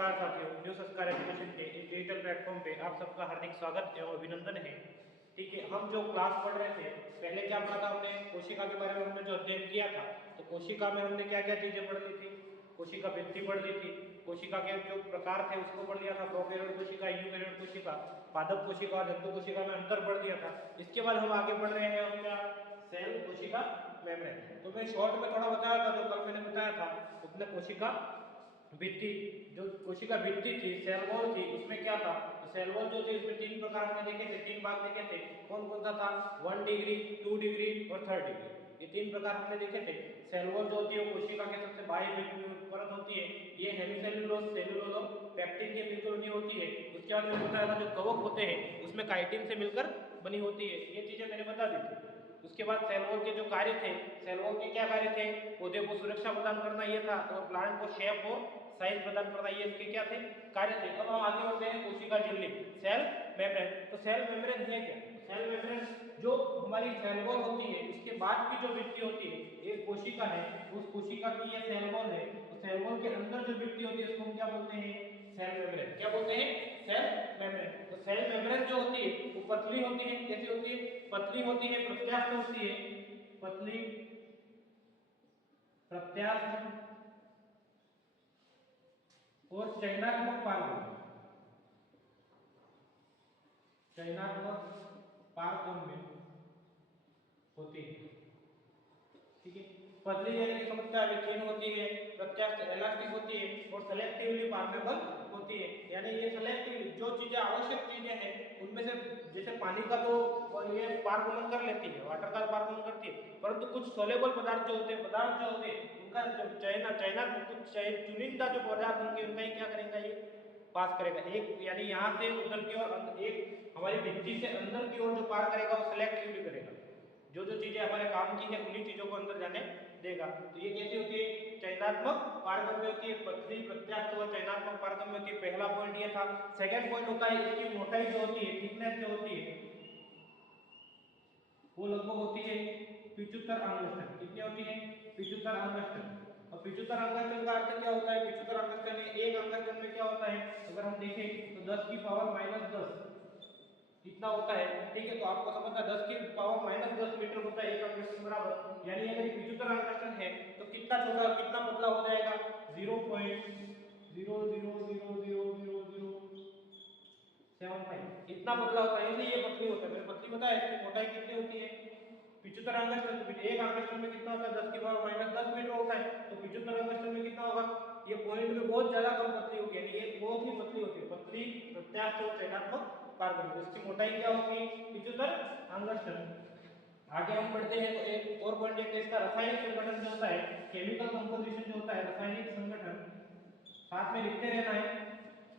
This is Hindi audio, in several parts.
नमस्कार साथियों, न्यू संस्कार एजुकेशन के इस डिजिटल प्लेटफॉर्म पे आप सबका हार्दिक स्वागत एवं अभिनंदन है। ठीक है, हम जो क्लास पढ़ रहे थे, पहले क्या पढ़ा था हमने, कोशिका के बारे में हमने जो अध्ययन किया था। तो कोशिका में हमने क्या क्या चीजें पढ़ ली थी, कोशिका भित्ति पढ़ ली थी, कोशिका के जो प्रकार थे उसको पढ़ लिया था, प्रोकैरियोट कोशिका, यूकैरियोट कोशिका, पादप कोशिका और जंतु कोशिका में अंतर पढ़ लिया था। इसके बाद हम आगे बढ़ रहे हैं हम क्या, सेल कोशिका मेम्ब्रेन। तो मैं शॉर्ट में थोड़ा बताया था, जो कल मैंने बताया था उसमें कोशिका भित्ति, जो कोशिका भित्ति थी, सेल वॉल थी, उसमें क्या था, तो सेल वॉल जो थी उसमें तीन प्रकार हमने देखे थे, तीन भाग देखे थे। कौन कौन सा था, 1 डिग्री, 2 डिग्री और 3 डिग्री, ये तीन प्रकार हमने देखे थे। सेल वॉल जो होती है वो कोशिका के सबसे बाहरी परत होती है, ये हेमिसेल्यूलोज, सेल्यूलोज और पेक्टिन के मिलकर बनी होती है। उसके बाद मैंने बताया था जो कवक होते हैं उसमें काइटिन से मिलकर बनी होती है, ये चीजें मैंने बता दी थी। उसके बाद सेल वॉल के जो कार्य थे, सेल वॉल के क्या कार्य थे, पौधे को सुरक्षा प्रदान करना ये था, और प्लांट को शेप और साइज प्रदान करना, ये इसके क्या थे, कार्य थे। अब हम आगे बढ़ते हैं कोशिका झिल्ली, सेल मेम्ब्रेन। तो सेल मेम्ब्रेन है क्या, सेल मेम्ब्रेन जो हमारी सेल वॉल होती है उसके बाद की जो भित्ति होती है, एक कोशिका है, उस कोशिका की ये सेल वॉल है, तो सेल वॉल के अंदर जो भित्ति होती है उसको हम क्या बोलते हैं, सेल मेम्ब्रेन। क्या बोलते हैं, सेल मेम्ब्रेन। तो सेल मेम्ब्रेन जो होती है वो पतली होती है, कैसी होती है, पतली होती है, प्रत्यास्थ होती है, पतली प्रत्यास्थ और चयनात्मक पारगम्य, चयनात्मक पारगम्य होती है। ठीक है, पतली यानी कि समझता है क्षीण होती है, प्रत्यास्थ इलास्टिक होती है और सेलेक्टिवली परमेबल होती है। यानी ये सेलेक्टिवली जो चीजें आवश्यक चीजें हैं उनमें से, जैसे पानी का तो ये पारगमन कर लेती है, वाटर का पारगमन करती है, परंतु कुछ सोलेबल पदार्थ जो होते हैं उनका जो चयन कुछ चुनिंदा जो पदार्थ होंगे उनका ही क्या करेगा, ये पास करेगा। एक यानी यहाँ से उधर की ओर, एक हमारी भित्ति से अंदर की ओर जो पार करेगा वो सेलेक्टिवली करेगा, जो जो चीजें हमारे काम की है उन्हीं चीजों को अंदर जाने देगा। तो ये कैसी होती है, चयनात्मक पारगम्य होती है, पतली प्रत्यास्थ और चयनात्मक पारगम्य होती है। पहला पॉइंट ये था। सेकंड पॉइंट होता है इसकी मोटाई जो होती है, थिकनेस जो होती है, वो लगभग होती है 75 एंगस्ट्रम। कितनी होती है, 75 एंगस्ट्रम। और 75 एंगस्ट्रम का अर्थ क्या होता है, 75 एंगस्ट्रम में, एक एंगस्ट्रम में क्या होता है, अगर हम देखें तो 10 की पावर -10 कितना होता है। ठीक है, तो आपको समझना 10 की पावर -10 मीटर होता है एक एंगस्ट्रम बराबर। यानी अगर ये 75 एंगस्ट्रम है तो कितना छोटा, कितना पतला हो जाएगा, 0.0000075, इतना पतला होता है, इसलिए ये पतली होता है। मैंने पतली बताया, इसकी मोटाई कितनी होती है, 75 एंगस्ट्रम। तो एक एंगस्ट्रम में कितना होता है, 10 की पावर -10 मीटर होता है, तो 75 एंगस्ट्रम में कितना होगा, ये पॉइंट में बहुत ज्यादा कम पतली होगी, यानी ये बहुत ही पतली होती है, पतली प्रत्यास्थ और चयनात्मक पारगम्य। इसकी मोटाई क्या होगी, 75 एंगस्ट्रम। आगे हम बढ़ते हैं तो एक और पॉइंट है, इसका रासायनिक संगठन जो होता है, केमिकल कंपोजिशन जो होता है, रासायनिक संगठन साथ में लिखते रहना है।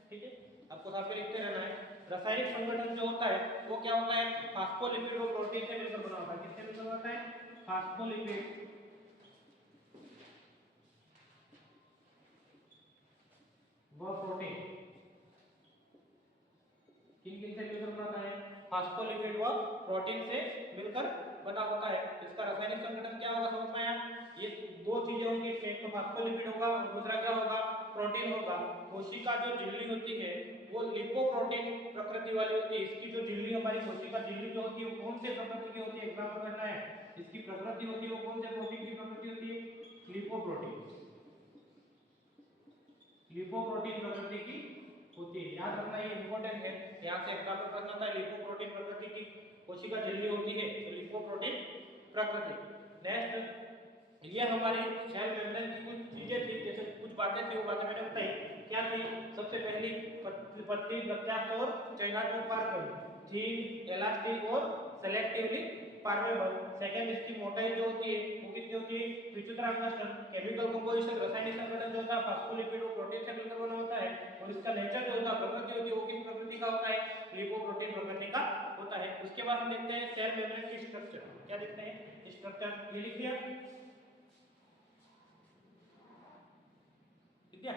ठीक है, आपको साथ में लिखते रहना है। रासायनिक संगठन जो होता है वो क्या होता है, फास्फोलिपिड और प्रोटीन से मिलकर बना होता है। किससे मिलकर बनता है, फास्फोलिपिड व प्रोटीन, किन किन से मिलकर बनता है, फास्फोलिपिड व प्रोटीन से मिलकर बना होता है। इसका रासायनिक संगठन क्या होगा, समझ में आया, ये दो चीजें होंगी, एक तो फास्फोलिपिड होगा और दूसरा क्या होगा, प्रोटीन होगा। कोशिका जो झिल्ली होती है वो लिपोप्रोटीन प्रकृति वाली होती है। इसकी जो झिल्ली, हमारी कोशिका झिल्ली जो होती है वो कौन से प्रकृति की होती है, एग्जांपल करना है, इसकी प्रकृति होती है वो कौन से प्रोटीन की प्रकृति होती है, लिपोप्रोटीन, लिपोप्रोटीन प्रकृति की होती है। याद रखना, ये इंपॉर्टेंट है, यहाँ से एग्जांपल प्रश्न आता है, लिपोप्रोटीन प्रकृति की कोशिका झिल्ली होती है, तो लिपोप्रोटीन प्रकृति। नेक्स्ट, ये हमारी सेल मेम्ब्रेन की कुछ चीजें थी, जैसे कुछ बातें थी, वो बातें मैंने बताई। क्या थी, सबसे पहली पतली प्रत्यास्थ और चयनात्मक पारगम्य, थीन इलास्टिक और सेलेक्टिवली परमेबल। सेकंड, इसकी मोटाई जो होती है वो कितनी होती है, 75 एंगस्ट्रम। केमिकल कंपोजिशन, रासायनिक संगठन जो होता है, फास्फोलिपिड और प्रोटीन से मिलकर बना होता है। और इसका नेचर जो होता है, प्रकृति होती है, वो किस प्रकृति का होता है, लिपोप्रोटीन प्रकृति का होता है। उसके बाद हम देखते हैं सेल मेम्ब्रेन की स्ट्रक्चर। क्या देखते हैं, स्ट्रक्चर, ये लिख दिया, ठीक है।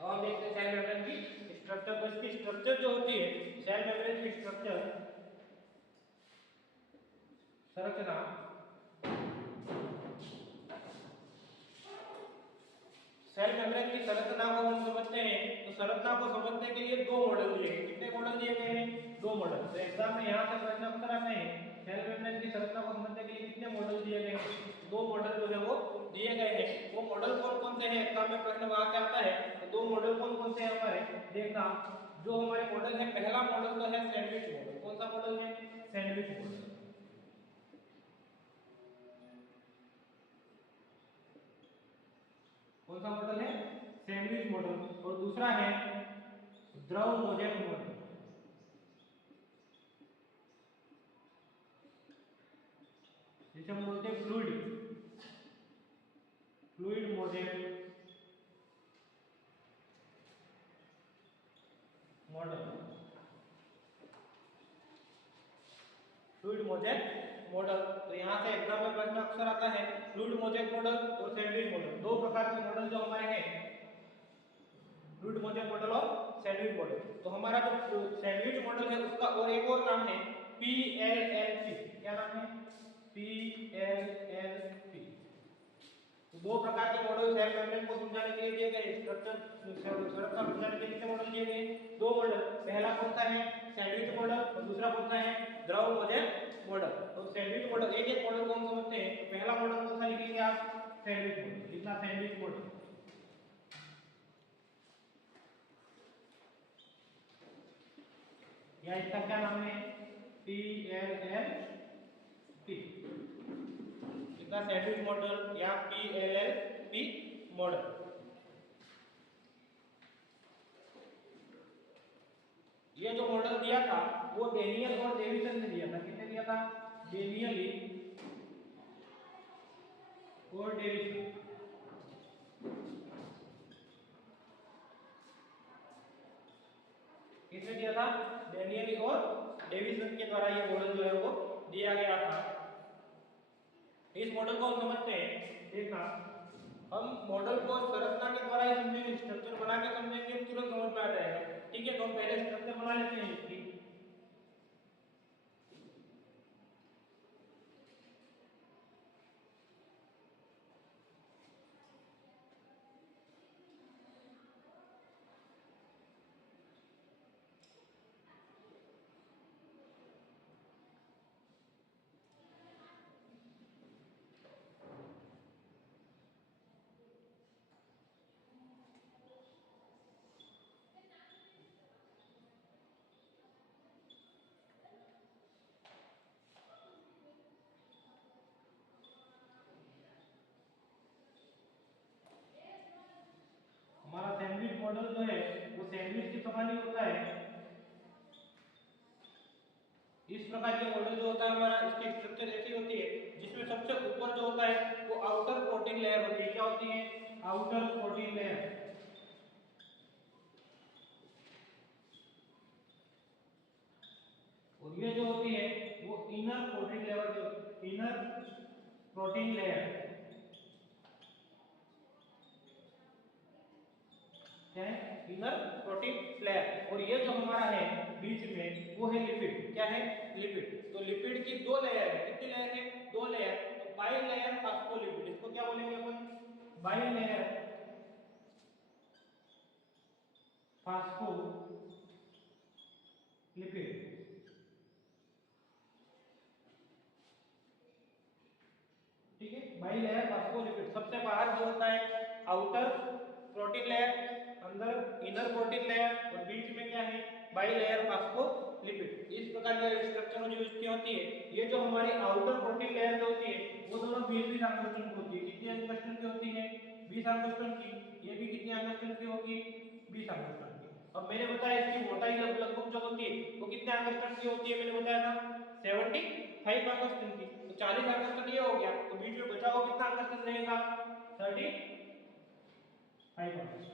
और देखते हैं सेल मेम्ब्रेन की स्ट्रक्चर। तो इसकी स्ट्रक्चर जो होती है, सेल मेम्ब्रेन की स्ट्रक्चर संरचना सेल मेम्ब्रेन की संरचना को हम समझते हैं तो संरचना को समझने के लिए दो मॉडल दिए गए। कितने मॉडल दिए गए हैं? दो मॉडल। तो एग्जाम में यहां से प्रश्न अक्सर आते हैं सेल मेम्ब्रेन की संरचना को समझने के लिए कितने मॉडल दिए गए हैं? दो मॉडल जो है वो दिए गए हैं। वो मॉडल कौन-कौन से हैं? एग्जाम में प्रश्न वहां से आता है। तो दो मॉडल कौन-कौन से हैं हमारे? देखना, जो हमारे मॉडल है, पहला मॉडल तो है सैंडविच मॉडल। कौन सा मॉडल है? Sandwich model. कौन सा मॉडल है? Sandwich model. और दूसरा है द्रव मोज़ेक मॉडल। जिसे हम बोलते हैं fluid mosaic model. Fluid mosaic model. तो यहाँ से एग्जाम में प्रश्न अक्सर आता है फ्लूइड मोज़ेक मॉडल और सैंडविच मॉडल। दो प्रकार के मॉडल जो हमारे हैं, फ्लूइड मोज़ेक मॉडल और सैंडविच मॉडल। तो हमारा जो सैंडविच मॉडल है उसका और एक और नाम है PLLP। क्या नाम है? PLLP। तो दो प्रकार के मॉडल सेल मेम्ब्रेन को समझाने के लिए दिए गए। स्ट्रक्चर संरचना समझाने के लिए कितने मॉडल दिए गए? दो मॉडल। पहला कौन सा है? Sandwich model. और दूसरा कौन सा है? द्रव मोज़ेक मॉडल। तो सैंडविच मॉडल एक मॉडल को हम समझते हैं। तो पहला मॉडल कौन सा लिखेंगे आप? Sandwich model. कितना? Sandwich model. या इसका क्या नाम है? PLLP। इसका सैंडविच मॉडल या PLLP मॉडल। ये जो मॉडल दिया था वो डेनियल और डेविसन ने दिया था। किसने दिया था? डेनियल और डेविसन। किसने दिया था? डेनियल और डेविसन के द्वारा ये मॉडल जो है वो दिया गया था। इस मॉडल को हम समझते हैं। देखना, हम मॉडल को संरचना के द्वारा ही समझेंगे, स्ट्रक्चर बना के समझेंगे तो तुरंत समझ में आ जाएगा। ठीक है, तो हम पहले स्ट्रक्चर बना लेते हैं इसकी। हमारा सैंडविच मॉडल जो है वो सैंडविच के समान ही होता है। इस प्रकार के मॉडल जो होता है हमारा, इसकी स्ट्रक्चर ऐसी होती है जिसमें सबसे ऊपर जो होता है वो आउटर प्रोटीन लेयर होती है। क्या होती है? Outer protein layer. और ये जो होती है वो inner protein layer. Inner protein layer क्या है? Inner protein layer. और ये जो हमारा है बीच में वो है लिपिड। क्या है? लिपिड। तो लिपिड की दो लेयर है। कितनी लेयर है? दो लेयर। तो बाई लेयर फास्फोलिपिड, इसको क्या बोलेंगे अपन? By layer phospholipid. ठीक है, बाई लेयर फास्फोलिपिड। सबसे बाहर जो होता है आउटर प्रोटीन लेयर, अंदर इनर प्रोटीन लेयर और बीच में क्या है? By layer phospholipid. इस प्रकार की स्ट्रक्चर जो इसकी होती है, ये जो हमारी आउटर प्रोटीन लेयर जो होती है वो दोनों 20-20 एंगस्ट्रॉम की होती है। कितनी एंगस्ट्रॉम की होती है? 20 एंगस्ट्रॉम की। ये भी कितनी एंगस्ट्रॉम की होगी? 20 एंगस्ट्रॉम की। अब मैंने बताया इसकी मोटाई लगभग जो होती है वो कितने एंगस्ट्रॉम की होती है? मैंने बताया था 75 एंगस्ट्रॉम की। तो 40 एंगस्ट्रॉम ये हो गया, तो बीच में बचा हुआ कितना एंगस्ट्रॉम रहेगा? 35 एंगस्ट्रॉम।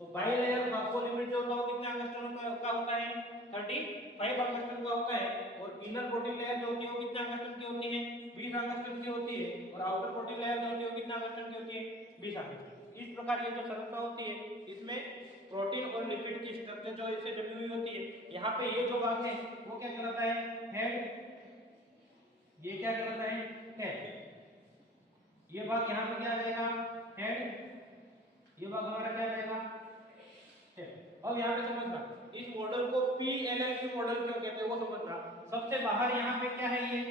तो बाई लेयर फास्फोलिपिड जो होता है वो कितने एंगस्ट्रॉम का होता है? 35 एंगस्ट्रॉम का होता है। और इनर प्रोटीन लेयर जो होती है वो कितने एंगस्ट्रॉम की होती है? 20 एंगस्ट्रॉम की होती है। और आउटर प्रोटीन लेयर जो होती है वो कितने एंगस्ट्रॉम की होती है? 20 एंगस्ट्रॉम। इस प्रकार ये जो संरचना होती है इसमें प्रोटीन और लिपिड की स्ट्रक्चर जो इससे जमी हुई होती है। यहाँ पे ये जो भाग है वो क्या कहलाता है? हेड, ये क्या कहलाता है? हेड। ये भाग यहाँ पे क्या आ जाएगा? हेड। ये भाग हमारा क्या आ जाएगा? हेड। अब यहाँ पे समझना, इस मॉडल को PLLC मॉडल क्यों कहते हैं वो समझना। सबसे बाहर यहाँ पे क्या है? ये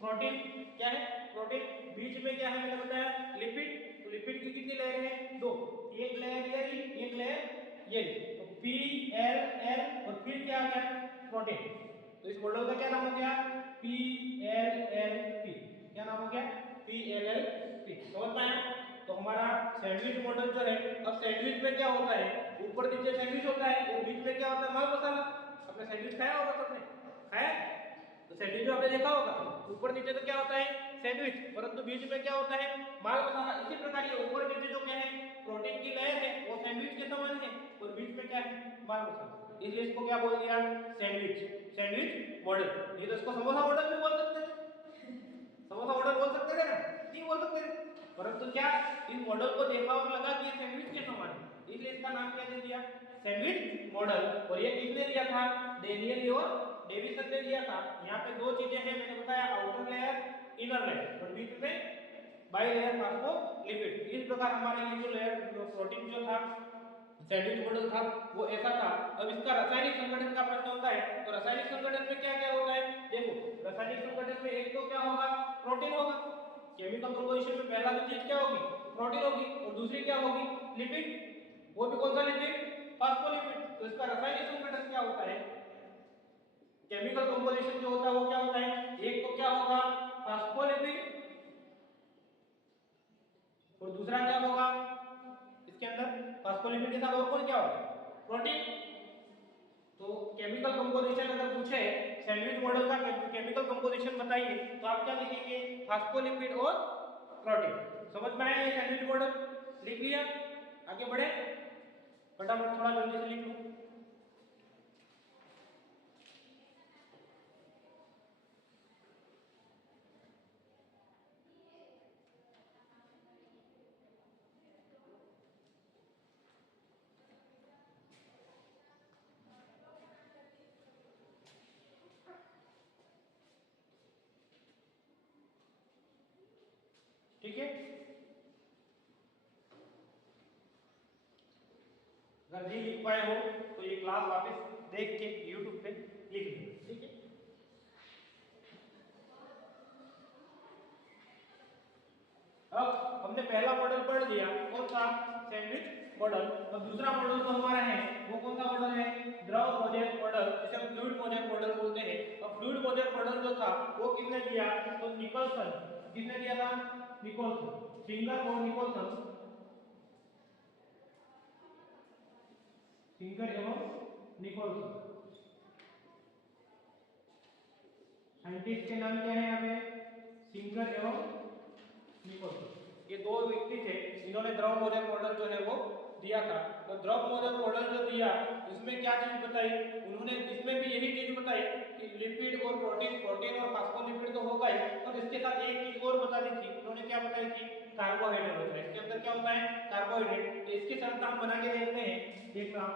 प्रोटीन। क्या है? प्रोटीन। बीच में क्या है मैंने बताया? लिपिड। तो लिपिड की कितनी लेयर है? दो। एक लेयर ये, एक लेयर ये। तो PLL और फिर क्या आ गया? प्रोटीन। तो इस मॉडल का क्या नाम हो गया? PLLP। क्या नाम हो गया? PLLP। समझ पाए? तो हमारा सैंडविच मॉडल जो है, अब सैंडविच में क्या होता है? ऊपर नीचे सैंडविच होता है और बीच में क्या होता है? माल मसाला। आपने सैंडविच खाया होगा, सबने खाया? तो सैंडविच में आपने देखा होगा ऊपर नीचे तो क्या होता है? सैंडविच, परंतु बीच में क्या होता है? माल मसाला। इसी प्रकार ये ऊपर नीचे जो क्या है? प्रोटीन की लेयर है वो सैंडविच के समान है और बीच में क्या है? माल मसाला। इसलिए इसको क्या बोल दिया? सैंडविच। Sandwich model. ये तो इसको समोसा मॉडल भी बोल सकते हैं। समोसा मॉडल बोल सकते थे ना? नहीं बोल सकते थे। परंतु क्या इस मॉडल को देखा और लगा कि ये सैंडविच के समान है, इसलिए इसका नाम क्या दे दिया? Sandwich model. और ये किसने दिया था? डेनियल और डेविसन ने दिया था। यहाँ पे दो चीजें हैं मैंने बताया, आउटर लेयर, इनर लेयर, और बीच में बाई लेयर फास्फोलिपिड। इस प्रकार हमारे ये जो लेयर प्रोटीन जो था सैंडविच मॉडल था वो ऐसा था। अब इसका रासायनिक संगठन का प्रश्न होता है, तो रासायनिक संगठन में क्या क्या होता है? देखो, रासायनिक संगठन में एक तो क्या होगा? प्रोटीन होगा। केमिकल कंपोजिशन में पहला जो चीज क्या होगी? प्रोटीन होगी। और दूसरी क्या होगी? लिपिड। वो भी कौन सा लिपिड? फास्फोलिपिड। तो इसका रासायनिक संगठन क्या होता है? केमिकल कंपोजिशन जो होता है वो क्या होता है? एक तो क्या होगा? फास्फोलिपिड, और दूसरा क्या होगा? इसके अंदर फास्फोलिपिड के साथ और कौन क्या होगा? प्रोटीन। तो केमिकल कंपोजिशन अगर पूछे सैंडविच मॉडल का केमिकल कंपोजिशन बताइए, तो आप क्या लिखेंगे? फास्फोलिपिड और प्रोटीन। समझ में आया ये सैंडविच मॉडल? लिख लिया? आगे बढ़े? फटाफट थोड़ा जल्दी से लिख लो। ठीक है? अगर नहीं लिख पाए हो तो ये क्लास वापस देख के YouTube पे लिख लो। ठीक है? अब हमने पहला मॉडल पढ़ लिया, कौन सा? Sandwich model. अब दूसरा मॉडल तो हमारा है वो कौन सा मॉडल है? द्रव मोज़ेक मॉडल, जिसे हम फ्लूइड मोज़ेक मॉडल बोलते हैं। अब फ्लूइड मोज़ेक मॉडल जो था वो किसने दिया? तो निकोलसन। किसने दिया था? निकोलसन। सिंगर और निकोलसन, सिंगर एवं निकोलसन। साइंटिस्ट के नाम क्या है यहाँ पे? सिंगर एवं निकोलसन। ये दो व्यक्ति थे, इन्होंने द्रव मोज़ेक मॉडल जो है वो दिया था। तो द्रव मोज़ेक मॉडल जो दिया इसमें क्या चीज बताई उन्होंने? इसमें भी यही चीज बताई कि लिपिड और प्रोटीन, प्रोटीन और फास्फोलिपिड तो होगा ही, और इसके साथ एक चीज और बता दी थी उन्होंने। क्या बताई थी? कार्बोहाइड्रेट होता है। इसके अंदर क्या होता है? कार्बोहाइड्रेट। इसके साथ हम बना के देखते हैं, देखना।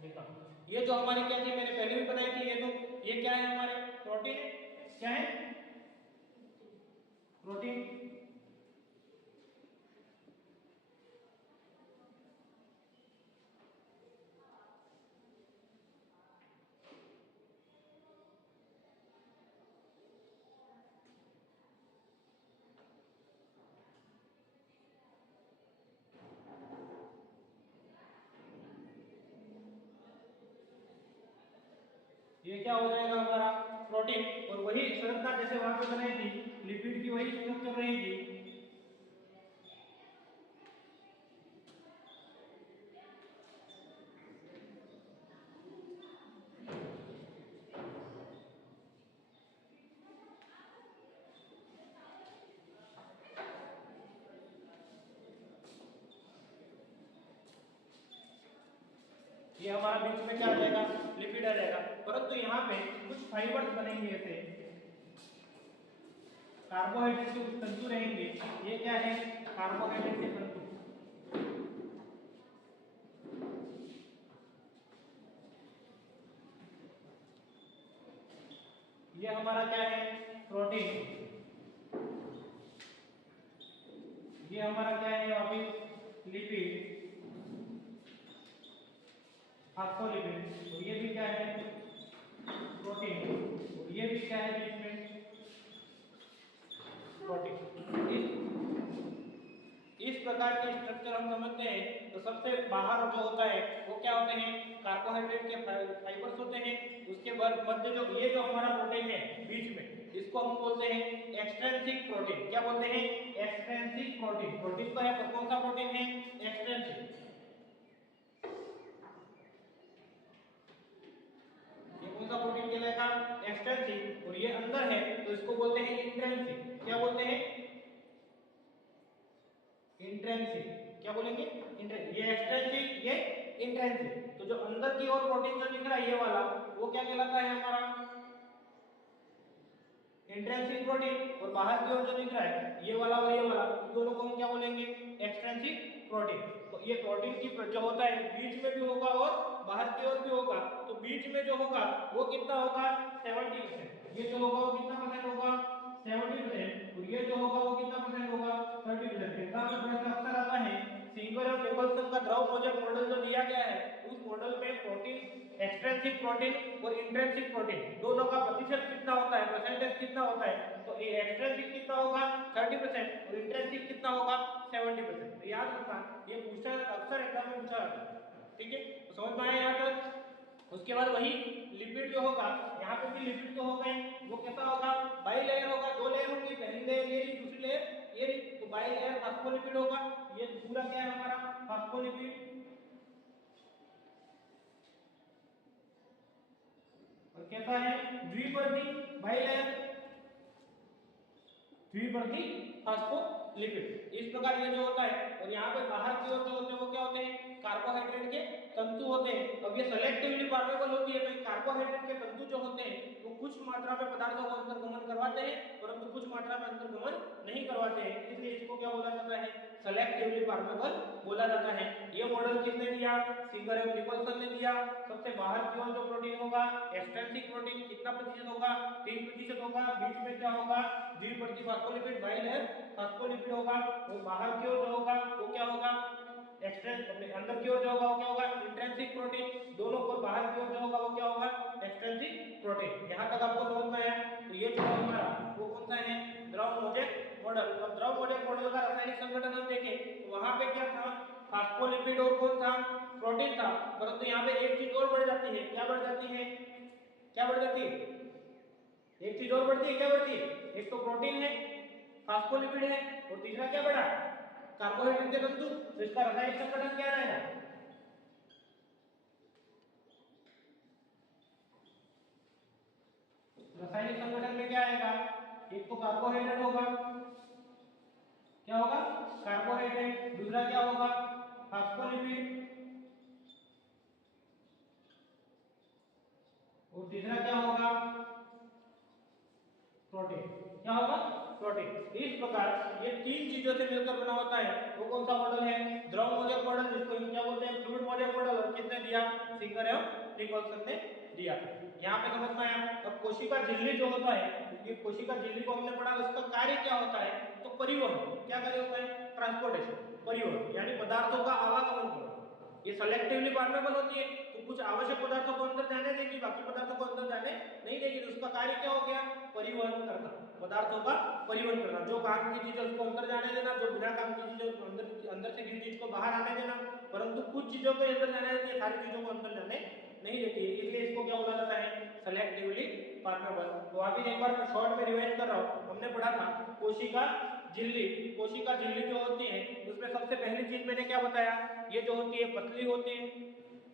देखा, ये जो हमारी क्या थी मैंने पहले भी बताई थी, ये तो ये क्या है? हमारे प्रोटीन है। क्या है? प्रोटीन। ये क्या हो जाएगा? हमारा प्रोटीन। और वही संरचना जैसे वहां पे बनाई थी, लिपिड की वही स्ट्रक्चर रहेगी। ये हमारा बीच में क्या आ जाएगा? लिपिड आ जाएगा। परंतु यहाँ पे कुछ फाइबर्स बनेंगे ऐसे, कार्बोहाइड्रेट के कुछ तंतु रहेंगे। ये क्या है? कार्बोहाइड्रेट के तंतु। ये हमारा क्या है? प्रोटीन। ये हमारा क्या है? वापिस लिपिड, फॉस्फोलिपिड। और ये भी क्या है? प्रोटीन। और ये भी क्या है बीच में? प्रोटीन। इस प्रकार के स्ट्रक्चर हम समझते हैं। तो सबसे बाहर जो होता है वो क्या होते हैं? कार्बोहाइड्रेट के फाइबर्स होते हैं। उसके बाद मध्य जो ये जो हमारा प्रोटीन है बीच में, इसको हम बोलते हैं एक्सट्रिंसिक प्रोटीन। क्या बोलते हैं? Extrinsic protein. प्रोटीन का है कौन सा प्रोटीन है? एक्सट्रिंसिक। ये कौन सा प्रोटीन कहलाएगा? एक्सट्रिंसिक। और ये अंदर है तो इसको बोलते हैं इंट्रिंसिक। क्या बोलते हैं? इंट्रिंसिक। क्या बोलेंगे? ये एक्सट्रिंसिक, ये इंट्रिंसिक। तो जो अंदर की ओर प्रोटीन जो दिख रहा है ये वाला, वो क्या कहलाता है हमारा? Intrinsic protein. और बाहर की ओर जो दिख रहा है ये वाला और ये वाला, इन दोनों को हम क्या बोलेंगे? Extrinsic protein. तो ये प्रोटीन की जो होता है बीच में भी होगा और बाहर की ओर भी होगा। तो बीच में जो होगा वो कितना होगा? 70%। ये जो होगा वो कितना परसेंट होगा? 70%। और ये जो होगा वो कितना परसेंट होगा? 30%। एग्जाम में प्रश्न अक्सर आता है, सिंगर और निकोल्सन का द्रव मोज़ेक मॉडल जो दिया गया है उस मॉडल में प्रोटीन, एक्सट्रिंसिक प्रोटीन और इंट्रिंसिक प्रोटीन दोनों का प्रतिशत कितना होता है? परसेंटेज कितना होता है? तो ये एक्सट्रिंसिक कितना होगा? 30% और इंट्रिंसिक कितना होगा? 70%। तो याद रखना, ये पूछा अक्सर एग्जाम में पूछा जाता है। ठीक है, तो समझ में आया यहाँ तक? उसके बाद वही लिपिड जो होगा, यहाँ पे भी लिपिड तो हो गए, वो कैसा होगा? बाई लेयर होगा। दो लेयर होंगी, पहली लेयर ये रही, दूसरी लेयर ये रही। तो बाई लेयर फास्फोलिपिड होगा। ये पूरा क्या है हमारा? फास्फोलिपिड। और कैसा है? द्विवर्ती बाई लेयर, द्विवर्ती फास्फोलिपिड। इस प्रकार ये जो होता है। और यहाँ पे बाहर की ओर जो होते हैं वो क्या होते हैं? कार्बोहाइड्रेट के तंतु होते हैं। अब ये सेलेक्टिवली परमेबल होती है। भाई कार्बोहाइड्रेट के तंतु जो होते हैं वो कुछ मात्रा में पदार्थों को अंतर्गमन करवाते हैं, परंतु कुछ मात्रा में अंतर्गमन नहीं करवाते हैं। इसलिए इसको क्या बोला जाता है? सेलेक्टिवली परमेबल बोला जाता है। ये मॉडल किसने दिया? सिंगर एवं निकोल्सन ने दिया। सबसे बाहर की ओर जो प्रोटीन होगा एक्सट्रिंसिक प्रोटीन कितना प्रतिशत होगा? 30% होगा। बीच में क्या होगा? द्विवर्ती फास्फोलिपिड बाई लेयर फास्फोलिपिड होगा। और बाहर की ओर जो होगा वो क्या होगा? अंदर की ओर जो होगा वो क्या होगा? Intrinsic protein. दोनों को बाहर की ओर जो होगा वो क्या होगा? Extrinsic protein. यहां तक आपको समझ में आया? तो ये जो हमारा वो कौन सा है? द्रव मोज़ेक मॉडल। अब द्रव मोज़ेक मॉडल का रासायनिक संगठन हम देखें तो वहां पे क्या था? फास्फोलिपिड और कौन था? प्रोटीन था। परंतु यहाँ पे एक चीज और बढ़ जाती है। क्या बढ़ जाती है? क्या बढ़ जाती है? एक चीज और बढ़ती है। क्या बढ़ती है? एक तो प्रोटीन है, फास्फोलिपिड है, और तीसरा क्या बढ़ा? कार्बोहाइड्रेट के तंतु। तो इसका रासायनिक संगठन क्या रहेगा? रासायनिक संगठन में क्या आएगा? एक तो कार्बोहाइड्रेट होगा। क्या होगा? कार्बोहाइड्रेट। दूसरा क्या होगा? फास्फोलिपिड। और तीसरा क्या होगा? प्रोटीन। क्या होगा? प्रोटीन। इस प्रकार ये तीन चीजों से मिलकर बना होता है। वो कौन सा मॉडल है? द्रव मोज़ेक मॉडल, जिसको हम क्या बोलते हैं? Fluid mosaic model. और किसने दिया? सिंगर एवं निकोल्सन ने दिया। यहाँ पे समझ में आया? अब कोशिका झिल्ली जो होता है, ये कोशिका झिल्ली को हमने पढ़ा, उसका कार्य क्या होता है? तो परिवहन। क्या कार्य होता है? ट्रांसपोर्टेशन, परिवहन, यानी पदार्थों का आवागमन करना। ये सेलेक्टिवली परमेबल होती है, तो कुछ आवश्यक पदार्थों को अंदर जाने देगी, बाकी पदार्थों को अंदर जाने नहीं देगी। तो उसका कार्य क्या हो गया? परिवहन करना, पदार्थों का परिवहन करना। जो काम की चीज है उसको अंदर जाने देना, जो बिना काम की चीज है अंदर से किसी चीज को बाहर आने देना। परंतु कुछ चीजों को अंदर जाने देती है, सारी चीजों को अंदर जाने नहीं देती है। इसलिए इसको क्या बोला जाता है? Selectively permeable. तो अभी एक बार मैं शॉर्ट में रिवाइज कर रहा हूँ। हमने पढ़ा था कोशिका झिल्ली। कोशिका झिल्ली जो होती है उसमें सबसे पहली चीज मैंने क्या बताया? ये जो होती है पतली होती है,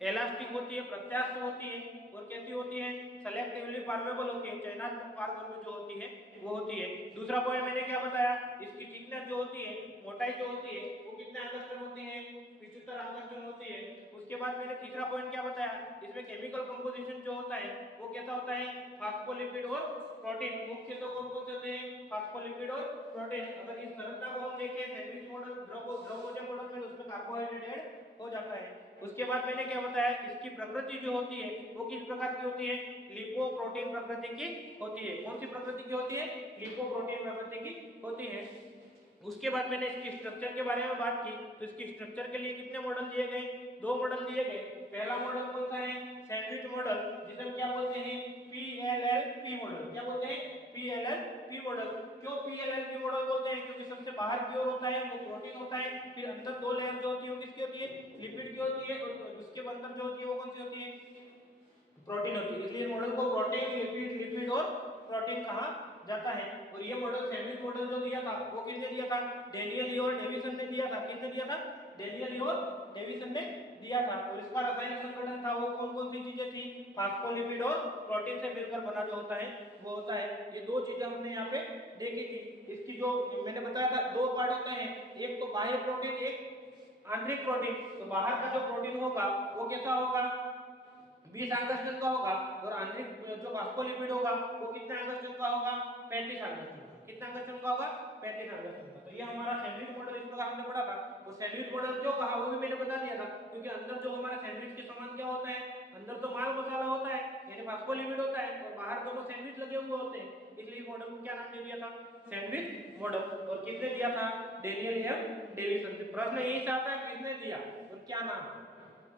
इलास्टिक होती है, प्रत्यास्थ होती है, और कैसी होती है? सेलेक्टिवली परमेबल होती है, चयनात्मक पारगम्य जो होती है वो होती है। दूसरा पॉइंट मैंने क्या बताया? इसकी थिकनेस जो होती है, मोटाई जो होती है वो कितने एंगस्ट्रॉम होती है? 75 एंगस्ट्रॉम होती है। उसके बाद मैंने तीसरा पॉइंट क्या बताया, इसमें केमिकल कंपोजिशन जो होता है वो कैसा होता है, फास्फोलिपिड और प्रोटीन। मुख्य तो कौन कौन से होते हैं, फास्फोलिपिड और प्रोटीन। अगर इस संरचना को हम देखें सैंडविच मॉडल द्रव मॉडल में, उसमें कार्बोहाइड्रेट ऐड हो जाता है। उसके बाद मैंने क्या बताया, इसकी प्रकृति जो होती है वो किस प्रकार की होती है, लिपोप्रोटीन प्रकृति की होती है। कौन सी प्रकृति की होती है, लिपोप्रोटीन प्रकृति की होती है। उसके बाद मैंने इसकी स्ट्रक्चर के बारे में बात की, तो इसकी स्ट्रक्चर के लिए कितने मॉडल दिए गए, 2 मॉडल दिए गए। पहला मॉडल कौन सा है, सैंडविच मॉडल, जिसे हम क्या बोलते हैं, PLLP मॉडल। क्या बोलते हैं, PLLP मॉडल। क्यों PLLP मॉडल बोलते हैं, क्योंकि सबसे बाहर की ओर होता है वो प्रोटीन होता है, फिर अंदर 2 लेयर जो होती है वो किसकी होती है, लिपिड की होती है, और उसके अंदर जो होती है वो कौन सी होती है, प्रोटीन होती है। इसलिए मॉडल को प्रोटीन, लिपिड और प्रोटीन कहा जाता है। और ये मॉडल सैंडविच मॉडल जो दिया था वो किसने दिया था, डेनियल और डेविसन ने दिया था। किसने दिया था, डेनियल और डेविसन ने दिया था। और इसका रासायनिक संगठन था वो कौन कौन सी चीजें थी, फास्फोलिपिड और प्रोटीन से मिलकर बना जो होता है वो होता है। ये 2 चीजें हमने यहाँ पे देखी थी। इसकी जो मैंने बताया था 2 पार्ट होते हैं, एक तो बाह्य प्रोटीन, एक आंतरिक प्रोटीन। तो बाहर का जो प्रोटीन होगा वो कैसा होगा, 20 एंगस्ट्रॉम का होगा, और आंतरिक जो फास्फोलिपिड होगा वो कितने एंगस्ट्रॉम का होगा, 35 एंगस्ट्रॉम। कितना एंगस्ट्रॉम का होगा, 35 एंगस्ट्रॉम का। तो ये हमारा सैंडविच मॉडल इस प्रकार हमने पढ़ा था। तो सैंडविच मॉडल क्यों कहा वो भी मैंने बता दिया था, क्योंकि अंदर जो हमारा सैंडविच के सामान क्या होता है, अंदर तो माल मसाला होता है यानी फास्फोलिपिड होता है, और बाहर दोनों सैंडविच लगे हुए होते हैं। इसलिए इस मॉडल को क्या नाम दे दिया था, सैंडविच मॉडल। और किसने दिया था, डेनियल एम डेविसन। प्रश्न यही से आता है किसने दिया और क्या नाम है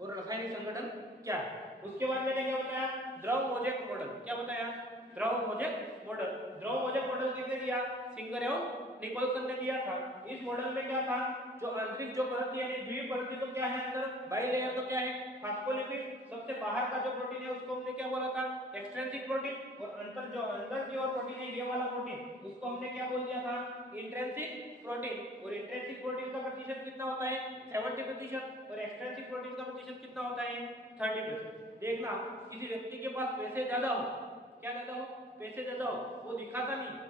और रासायनिक संगठन क्या है। उसके बाद मैंने क्या बताया, द्रव मोजेक मॉडल। क्या बताया, द्रव मोजेक मॉडल। द्रव मोजेक मॉडल किसने दिया, सिंगर एवं निकोलसन ने दिया था। इस मॉडल में क्या था, जो आंतरिक जो परत यानी द्विपरती तो क्या है, अंदर बाई लेयर तो क्या है, फास्फोलिपिड। सबसे बाहर का जो प्रोटीन है उसको हमने क्या बोला था, एक्सट्रिंसिक प्रोटीन। और अंदर की ओर प्रोटीन है ये वाला प्रोटीन, उसको हमने क्या बोल दिया था, इंट्रिंसिक प्रोटीन। और इंट्रिंसिक प्रोटीन का प्रतिशत कितना होता है, 70%, और एक्सट्रिंसिक प्रोटीन का प्रतिशत कितना होता है, 30%। देखना किसी व्यक्ति के पास पैसे ज्यादा हो, क्या ज्यादा हो, पैसे ज्यादा हो, वो दिखाता नहीं,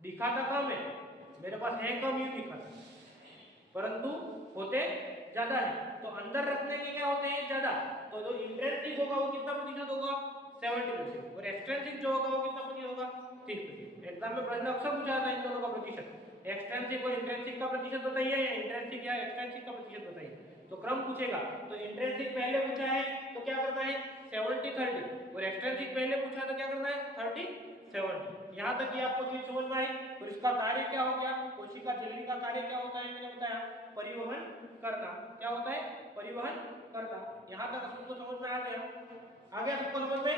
दिखाता कम है, मेरे पास है कम, यूं दिखाता, परंतु होते ज्यादा है। तो अंदर रखने के क्या होते हैं, ज्यादा। तो जो इंट्रिंसिक होगा वो कितना प्रतिशत होगा, 70%, और एक्सट्रिंसिक जो होगा वो कितना प्रतिशत होगा, 30%। एग्जाम में प्रश्न अक्सर पूछा जाता है इन दोनों का प्रतिशत, एक्सट्रिंसिक और इंट्रिंसिक का प्रतिशत बताइए, या इंट्रिंसिक या एक्सट्रिंसिक का प्रतिशत बताइए। तो क्रम पूछेगा, तो इंट्रिंसिक पहले पूछा है तो क्या करना है, 70-30, और एक्सट्रिंसिक पहले पूछा तो क्या करना है, 30-70। यहाँ तक ये आपको चीज समझ में आई। और इसका कार्य क्या हो गया, कोशिका झिल्ली का कार्य क्या होता है, मैंने बताया परिवहन करना। क्या होता है, परिवहन करना। यहाँ तक सबको समझ में आ गया सबको समझ में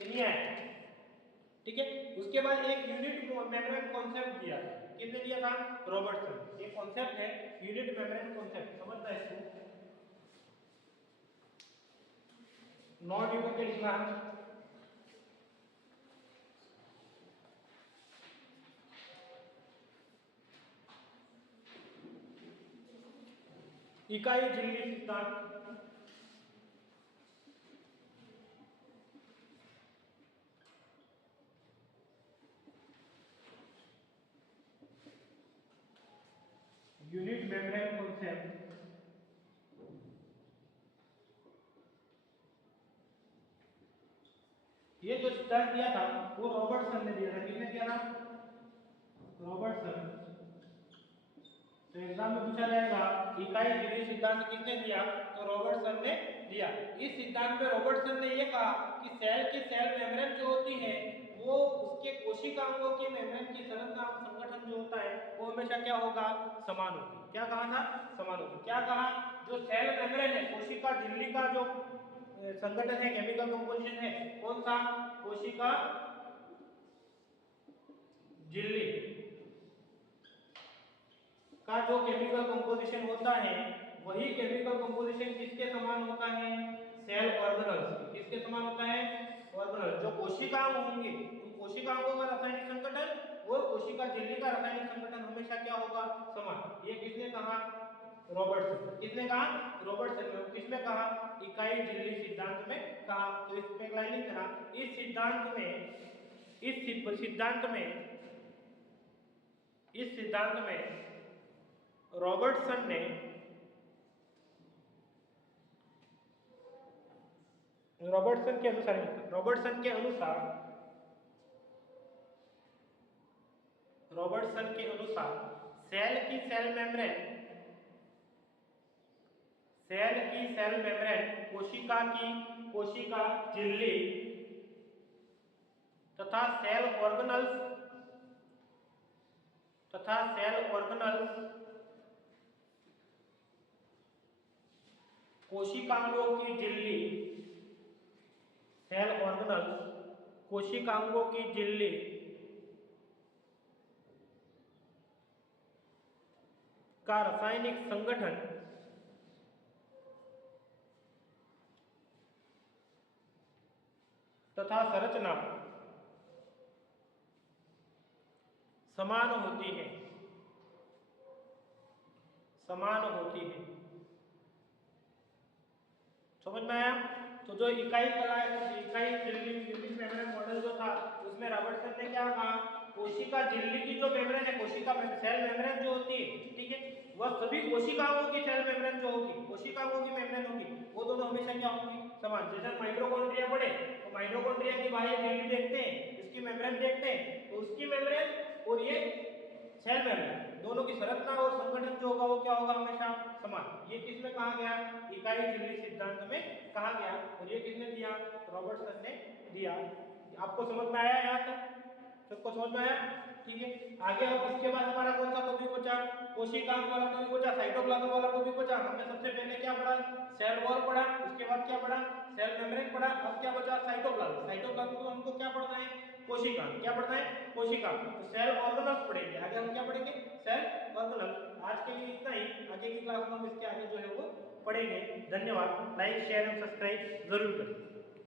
नहीं आया, ठीक है। उसके बाद एक यूनिट मेम्ब्रेन कॉन्सेप्ट दिया, किसने दिया था, रॉबर्टसन। ये कॉन्सेप्ट है यूनिट मेम्ब्रेन कॉन्सेप्ट, समझना है इसको, नोट यू करके लिखना है। इकाई झिल्ली सिद्धांत, यूनिट मेम्ब्रेन कॉन्सेप्ट। ये जो सिद्धांत दिया था वो रॉबर्टसन ने दिया था। किसने दिया था, रॉबर्टसन। तो एग्जाम में पूछा जाएगा इकाई झिल्ली सिद्धांत किसने दिया, तो रॉबर्टसन ने दिया। इस सिद्धांत में रॉबर्टसन ने यह कहा कि सेल की सेल मेम्ब्रेन जो होती है वो उसके कोशिकाओं के मेम्ब्रेन की संरचना संगठन जो होता है वो हमेशा क्या होगा, समान होगी। क्या कहा था, समान होगी। क्या कहा, जो सेल मेम्ब्रेन है, कोशिका झिल्ली का जो संगठन है, केमिकल कंपोजिशन है, कौन सा, कोशिका झिल्ली का जो केमिकल कंपोजिशन होता है वही केमिकल कंपोजिशन किसके समान होता है, सेल ऑर्गेनल्स। किसके समान होता है, ऑर्गेनल। जो कोशिकाएं होंगे उन कोशिकाओं का रासायनिक संगठन और कोशिका झिल्ली का रासायनिक संगठन हमेशा क्या होगा, समान। ये किसने कहा, रॉबर्टसन। किसने कहा, रॉबर्टसन। किसमें कहा, इकाई झिल्ली सिद्धांत में कहा। तो इस पे एक लाइन लिख देना, इस सिद्धांत में रॉबर्टसन ने रॉबर्टसन के अनुसार सेल की सेल मेम्ब्रेन कोशिका झिल्ली तथा सेल ऑर्गेनल्स कोशिकांगों की झिल्ली सेल ऑर्गेनल्स कोशिकांगों की झिल्ली का रासायनिक संगठन तथा संरचना समान होती है समझ में आया। तो जो इकाई झिल्ली यूनिट मेम्ब्रेन मॉडल जो था उसमें रॉबर्टसन ने क्या कहा, कोशिका झिल्ली की जो मेम्ब्रेन है, कोशिका सेल मेम्ब्रेन जो होती है, ठीक है, वह सभी कोशिकाओं की सेल मेम्ब्रेन जो होगी, कोशिकाओं की मेम्ब्रेन होगी, वो दोनों हमेशा क्या होंगी, समान। जैसे माइटोकॉन्ड्रिया पढ़े तो माइटोकॉन्ड्रिया की बाह्य झिल्ली देखते हैं, इसकी मेम्ब्रेन देखते हैं, तो उसकी मेम्ब्रेन और ये सेल मेम्ब्रेन दोनों की संरचना और संगठन जो होगा वो क्या होगा, हमेशा समान। ये किसमें कहा गया, इकाई झिल्ली सिद्धांत में कहा गया, और ये किसने दिया, रॉबर्टसन ने दिया। आपको समझ में आया यहाँ तक, सबको समझ में आया, ठीक है। आगे अब इसके बाद हमारा कौन सा टॉपिक बचा, कोशिकांग वाला टॉपिक बचा, साइटोप्लाज्म वाला टॉपिक बचा। हमने सबसे पहले क्या पढ़ा, सेल वॉल पढ़ा, उसके बाद क्या पढ़ा, सेल मेम्ब्रेन पढ़ा। अब क्या बचा, साइटोप्लाज्म को हमको क्या पढ़ना है, कोशिकांग। क्या पढ़ना है, कोशिकांग। तो सेल ऑर्गेनल्स पढ़ेंगे आगे, हम क्या पढ़ेंगे, सेल ऑर्गेनल्स। आज के लिए इतना ही, आगे की क्लास में हम इसके आगे जो है वो पढ़ेंगे। धन्यवाद। लाइक शेयर एंड सब्सक्राइब जरूर करें।